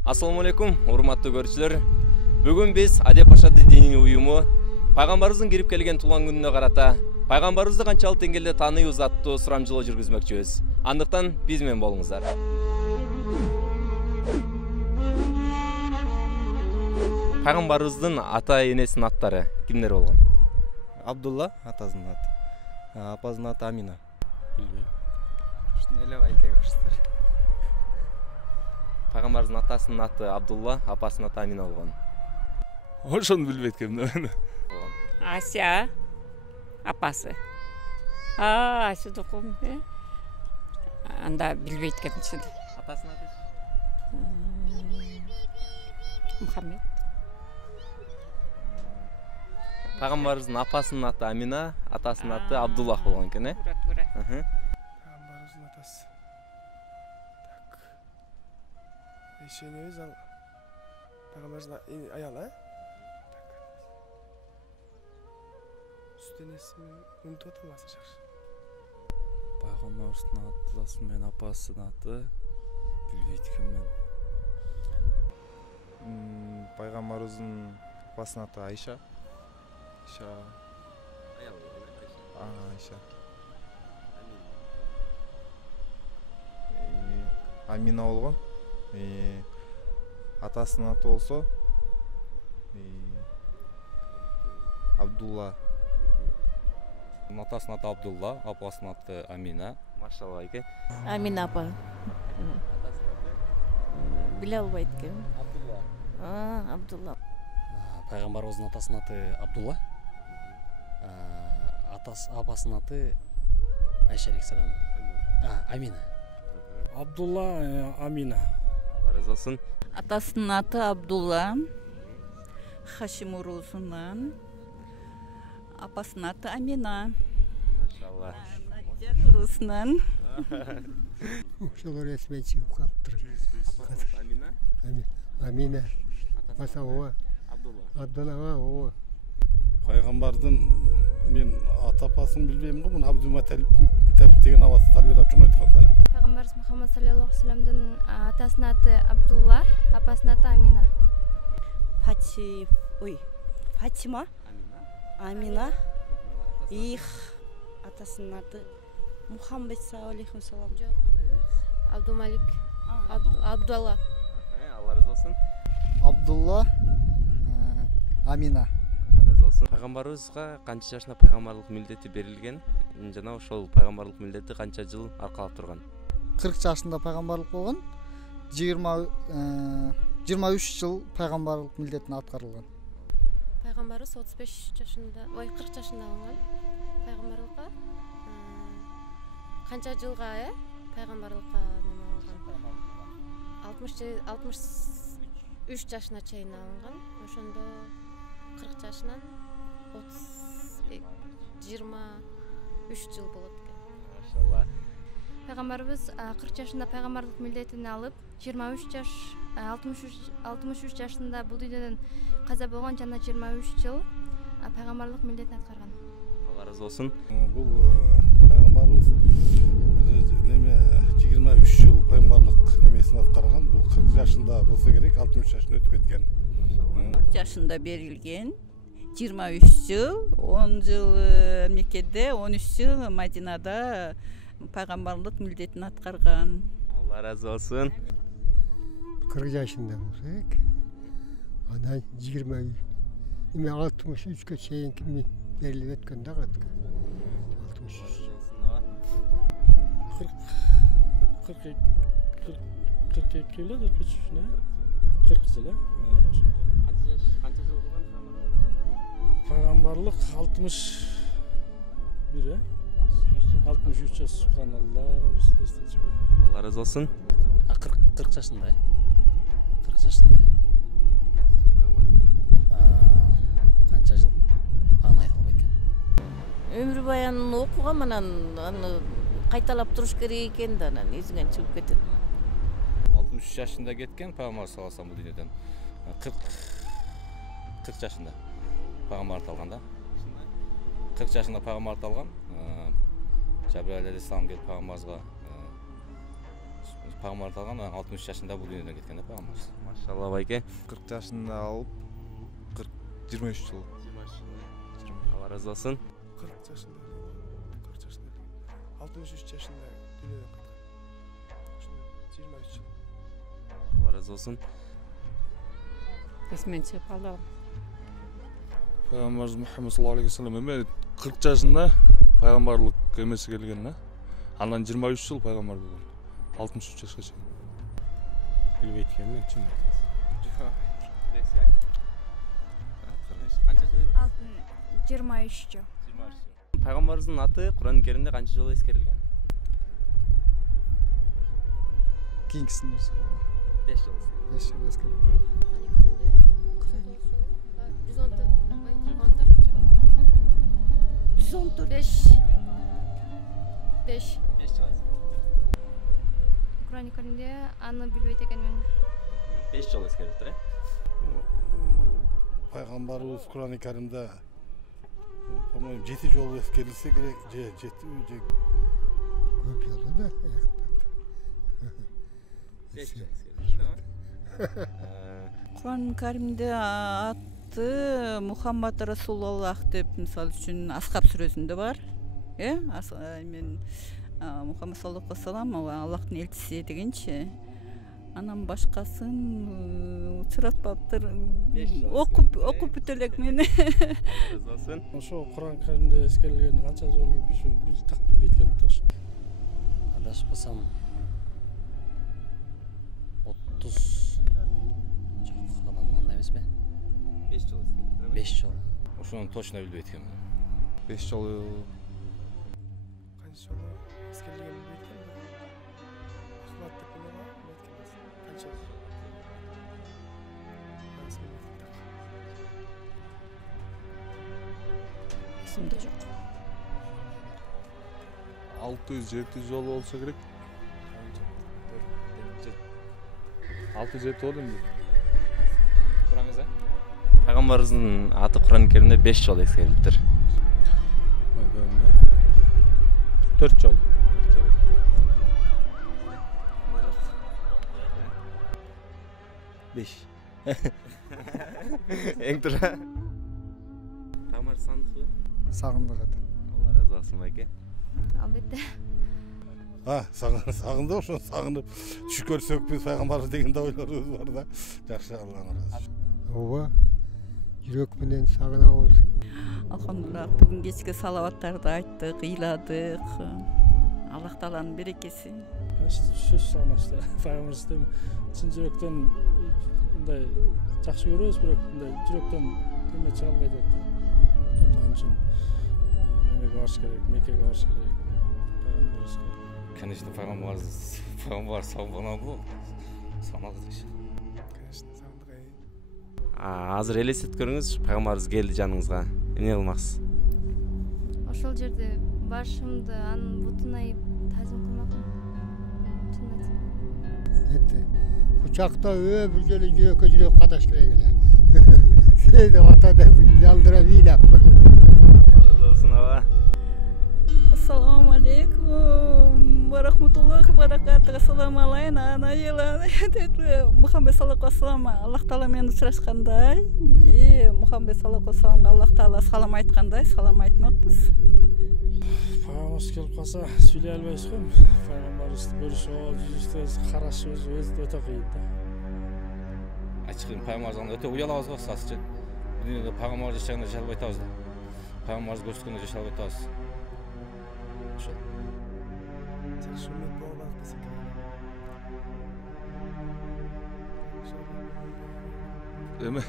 Assalamu алейкум, урматтуу көрүүчүлөр. Бүгүн биз Адеп Паша диний уюму пайгамбарыбыздын кирип келген туулган күнүнө карата пайгамбарыбызды канчалык деңгээлде тааныйбыз аттуу сурамжылоо жүргүзмөкчүбүз. Андыктан биз менен болуңуздар. Пайгамбарыбыздын ата энесинин аттары кимдер болгон? Абдулла атасынын аты. Апасынын аты Амина. Билбейм. Ушуну эле байке коштор. Пайгамбарыбыздын атасынын аты Абдулла, апасынын аты Амина болгон. Ошону билбейт экенмин. Ася апасы. Ася докум. Анда билбейт экенмин. Атасынын аты Мухаммед. Пайгамбарыбыздын апасынын аты Амина, атасынын аты Абдуллах болгон экен, э? Туура. Пайгамбарыбыздын атасы. Так. Ишенебиз ал пайгамбарыбыздын аялы, Так. Үстенесин унутуп атам азыр жакшы. Пайгамбарыбыздын атасы менен апасынын аты билбейт экенмин. Пайгамбарыбыздын апасынын аты Айша. Айша. Амина болгон. Атасынын аты болсо Абдулла. Атасынын аты Абдулла, апасынын аты Амина. Машалла эке. Амина апа. Биле албайт экен. Абдулла. Абдулла. Пайгамбарыбыздын атасынын аты Абдулла. Апасынын аты Айша алейхиссалам. Амина. Абдулла, Амина. Алла разы болсун. Атасынын аты Абдулла, Хашим урусунан. Апасынын аты Амина. Машалла. Надjar урусунан. Ошолор эсиме чыгып калыптыр. Амина? Амина. Баса ооба. Абдулла ооба. Пайгамбардын мен ата апасын билбейм го, муну Абдулмуталип деген абасы тарбиялап чоң айткан да. Пайгамбарыбыз Мухаммад саллаллаху алейхи вассаламдын атасынын аты Абдулла, апасынын аты Амина. Фатима. Амина. Их атасынын аты Мухаммед саллаллаху алейхи вассалам. Абдулмалик. Абдулла. Алла разы болсун. Абдулла, Амина. Пайгамбарыбызга канча жашында пайгамбарлык милдети берилген жана ошол пайгамбарлык милдети канча жыл аркалап турган? 40 жашында пайгамбарлык болгон. 23 жыл пайгамбарлык милдетин аткарылган. Пайгамбарыбыз 35 жашында, 40 жашында алынган пайгамбарлыкка. Канча жылга, пайгамбарлыкка алынган? 63 жашына чейин алынган. Ошондо 40 жашынан 23 жыл болот экен. Машалла. Пайгамбарыбыз 40 жашында пайгамбарлык милдетин алып, 63 жашында бул дүйнөдөн каза болгон жана 23 жыл пайгамбарлык милдетин аткарган. Алла разы болсун. Бул пайгамбарыбыз неме 23 жыл пайгамбарлык немесин аткарган. Бул 40 жашында болсо керек, 63 жашын өтүп кеткен. 40 жашында берилген. 23 жыл, 10 жыл Меккеде, 13 жыл Мадинада пайгамбарлык милдетин аткарган. Алла разы болсун. 40 жашында болсак, анан 63-кө чейин ким берилип өткөн да катка. 63. 42 yıl ötüp geçmişine. 40 yıl. Kança жыл болгон Пайгамбарлык 61 63 жаш. Субханалла. Алла разы болсун. 40 жашында. 40 жашында. Канча жыл? Аны айта албайт экен. Өмүр баянын окугам, анан аны кайталап туруш керек экен да, анан эсиңен чыгып кетет. 63 жашында кеткен пайгамбар саллаллаху алейхи вассалам бул дүйнөдөн. 40 жашында пайгамбар алган да. 40 жашында пайгамбар алган. Жабраил алейхиссалам келип пайгамбарыбызга пайгамбарды алган 63 жашында бул дүйнөдөн кеткен да пайгамбарыбыз. Машалла байке. 40 жашында алып 23 жыл. 23 жыл. Алла разы болсун. 40 жашында. 40 жашында. 63 жашында дүйнөдөн кеткен. Ошондо 23 жыл. Алла разы болсун. Эсмен чыгып калды. Пайгамбарыбыз Мухаммад саллаллаху алейхи вассалам эме 40 жашында пайгамбарлык эмеси келген да. Андан 23 жыл пайгамбар болгон. 63 жашка чейин. Билбейт экенмин, чын. Канча жыл? 23 жыл. Пайгамбарыбыздын аты Кур'ан-ы Керимде канча жолу эскерилген? Кийинкисин 5 жол. 5 жыл эскерилген. 5 жыл. Кур'ан-ы Керимде аны билбейт экенмин. 5 жол эскерилиптир, э? Пайгамбарыбыз Кур'ан-ы Керимде по-моему 7 жолу эскерилсе керек, же 7 же Көп жолу да. 5 жол эскерилиптир. Кур'ан Каримде аты Мухаммад Расулаллах деп мисалы үчүн Асхаб сүрөсүндө бар. Мен Мухаммад саллаллаху алейхи вассалам Аллахтын элчиси дегенчи. Анан башкасын учуратпаптыр. Окуп бүтө элек мен. Ошо Кур'ан Каримде эскерилген канча жолу биз так билбейт экенмин точно. Адашпасам 30 жок, андай эмеспи? 5 жол эскерилиптир. 5 жол. Ошону точно билбейт экенмин. 5 жол Канча жолу эскерилген билбейт экенмин. Ахмат деп эмне бар? Канча жол? Эсимде жок. 600-700 жол болсо керек. 600-700 болду эмне? Кураңыз, а? Пайгамбарыбыздын аты Кур'ан-ы Керимде 5 жол эскерилиптир. 4 жол. 5. Эң туура. Пайгамбар сандыкбы? Сагындык аты. Алла разы болсун байке. Албетте. сагынды ошо сагынып түш көрсөк биз пайгамбарыбыз деген да ойлорубуз бар да. Жакшы, Аллага ыраазы. Ооба. Жүрөк менен сагынабыз. Алхамдулилlah, бүгүн кечки салаваттарды айттык, ыйладык. Аллах Тааланын берекеси. Сөз санашты. Пайгамбарыбызды чын жүрөктөн мындай жакшы көрөбүз, бирок мындай жүрөктөн эме чыга албайт атты. Мен үчүн эмеге барыш керек, Меккеге барыш керек. Пайгамбарыбызга. Конечно, пайгамбар сагынабы? Саналды иш. Конечно, сагындык. Азыр элестетип көрүңүз, пайгамбарыбыз келди жаныңызга. Эмне кылмаксыз? Ошол жерде башымды анын бутуна ийип тазим кылмакмын. Чын айтсам. Кучакта бир жолу жүрөккө жүрөк кадаш керек эле. Сейди ата деп жалдыра бийлеп. Разы болсун аба. Ассаламу алейкум ва рахматуллахи ва баракатух. Ассаламу алейна Мухаммад саллаллаху алейхи вассалам Аллах Таала менен учурашкандай, Мухаммад саллаллаху алейхи вассаламга Аллах Таала салам айткандай, салам айтмакпыз. Пайгамбарыбыз келип калса, сүйлөй албайбыз го. Пайгамбарыбызды көрүшүп, жүзүбүздү карашыбыз өтө кыйын да. Ачык пайгамбарыбыздан өтө уялабыз го сазчы. Дүйнөдө пайгамбар жашаганда жашай албай атабыз да. Пайгамбарыбыз көрсөткөндө жашай албай атабыз. Ошол. Жакшы үмүт болбак десек. Эме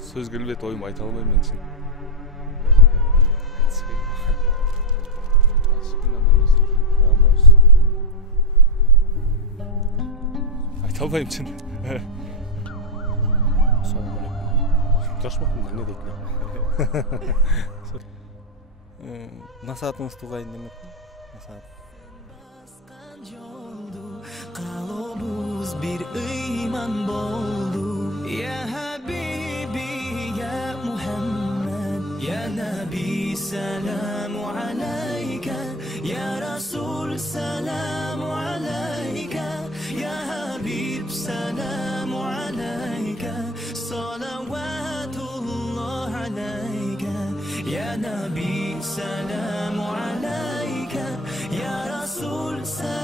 сөз келбейт, оюм айта албайм мен чын. Айта албайм чын. Assalamu alaikum. Жашмакмын, не дейт эле? Насаатыңыз тугайын деметпи? Насаат. Kalobuz bir iman boldu. Ya Habibi, ya Muhammed, ya Nabi, selamu alayka. Ya Rasul, selamu alayka. يا نبي سلام عليك يا رسول سلام